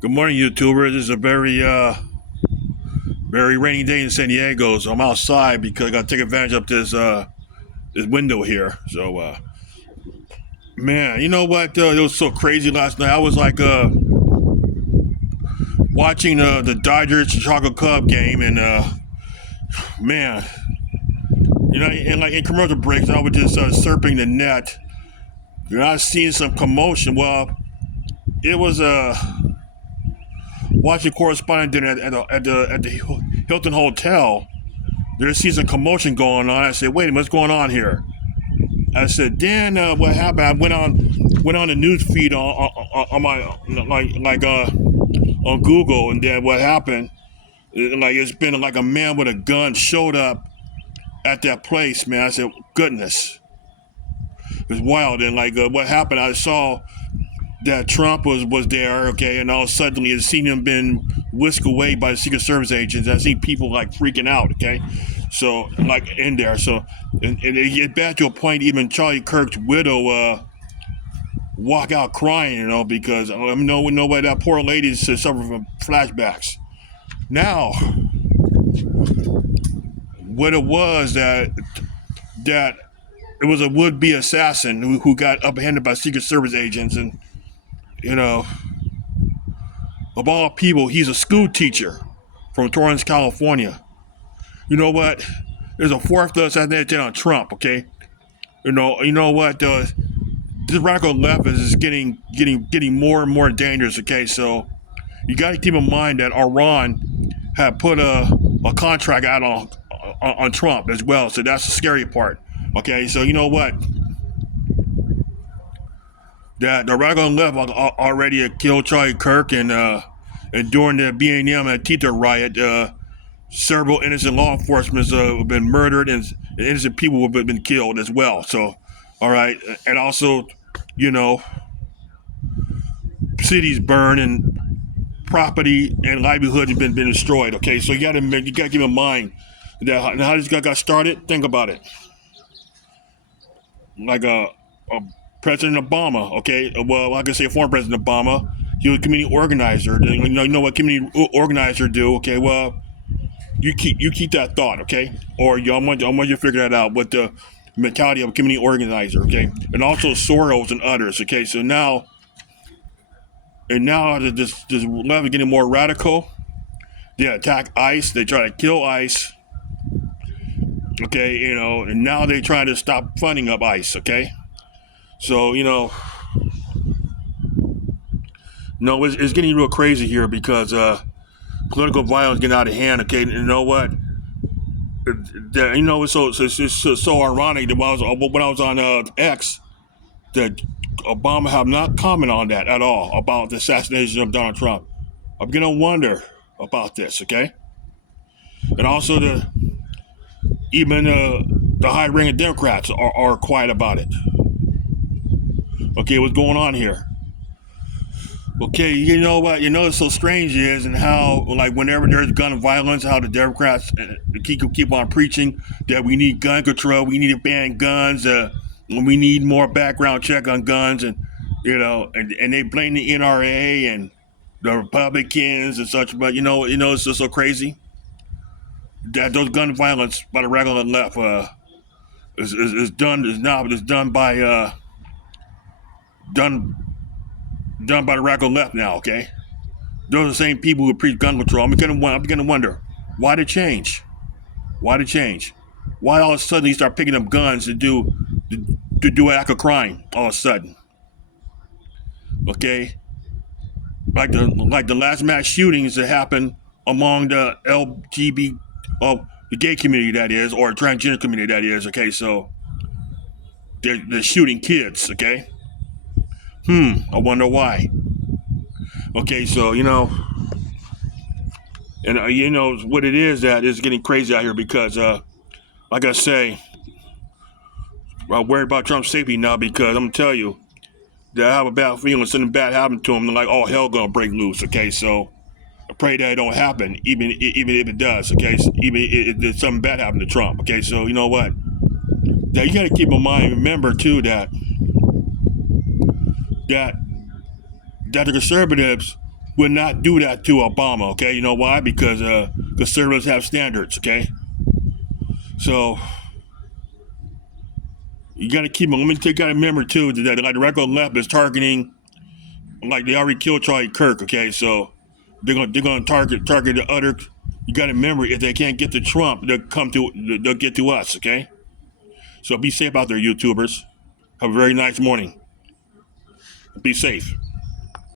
Good morning, YouTubers. This is a very rainy day in San Diego, so I'm outside because I got to take advantage of this window here. Man, you know what? It was so crazy last night. I was like watching the Dodgers Chicago Cub game, and man, and like in commercial breaks, I was just surfing the net. And I was seeing some commotion. Well, it was watching correspondent dinner at the Hilton Hotel. There's some commotion going on. I said, "Wait a minute, what's going on here?" I said, "Dan, what happened?" I went on the news feed on my on Google, and then what happened? Like it's been like a man with a gun showed up at that place. Man, I said, "Goodness, it's wild." And like what happened? I saw that Trump was there, okay, and all suddenly it seen him been whisked away by the Secret Service agents. I see people like freaking out, okay, so like in there, so and it get back to a point. Even Charlie Kirk's widow walk out crying, because I know what that poor lady is suffering from flashbacks. Now, what it was that it was a would-be assassin who got upended by Secret Service agents, and you know of all people, he's a school teacher from Torrance, California. You know what? There's a fourth assassination on Trump. Okay. You know what? This radical left is getting more and more dangerous. Okay, so you got to keep in mind that Iran had put a contract out on Trump as well. So that's the scary part. Okay, so you know what? That the radical left already killed Charlie Kirk, and during the BNM and Tita riot, several innocent law enforcement have been murdered, and innocent people have been killed as well. So, all right, and also, you know, cities burned and property and livelihood have been destroyed. Okay, so you got to keep in mind that how this guy got started. Think about it, like a President Obama. Okay, well, I can say former President Obama. He was a community organizer. You know what community organizer do? Okay, well, you keep that thought, okay? Or I want you to figure that out. What the mentality of a community organizer, okay? And also Soros and others, okay? So now this left is getting more radical. They attack ICE. They try to kill ICE, okay? And now they try to stop funding of ICE, okay? So no, it's getting real crazy here because political violence getting out of hand. Okay, and you know what? It's so ironic that when I was on X, that Obama have not commented on that at all about the assassination of Donald Trump. I'm gonna wonder about this. Okay, and also even the high-ranking Democrats are quiet about it. Okay, what's going on here? Okay, you know what? You know what's so strange is, and how like whenever there's gun violence, how the Democrats keep on preaching that we need gun control, we need to ban guns, we need more background check on guns, and and they blame the NRA and the Republicans and such. But it's just so crazy that those gun violence by the regular left is done by done done by the radical left now. Okay, those are the same people who preach gun control. I'm gonna wonder why the change. Why the change? Why all of a sudden you start picking up guns to do an act of crime all of a sudden? Okay, like the last mass shootings that happened among the LGBT, the gay community, that is, or transgender community, that is. Okay, so they're shooting kids. Okay, I wonder why. Okay, so and what it is that is getting crazy out here because, like I say, I'm worried about Trump's safety now because I'm gonna tell you that I have a bad feeling something bad happened to him. And like, all hell gonna break loose. Okay, so I pray that it don't happen, even if it does. Okay, so even if something bad happened to Trump. Okay, so you know what? Now you got to keep in mind, remember too that the conservatives would not do that to Obama. Okay, you know why? Because conservatives have standards. Okay, so you got to keep. Let me take. Got to remember too that like the radical left is targeting, like they already killed Charlie Kirk. Okay, so they're gonna target the other. You got to remember, if they can't get to Trump, they'll get to us. Okay, so be safe out there, YouTubers. Have a very nice morning. Be safe.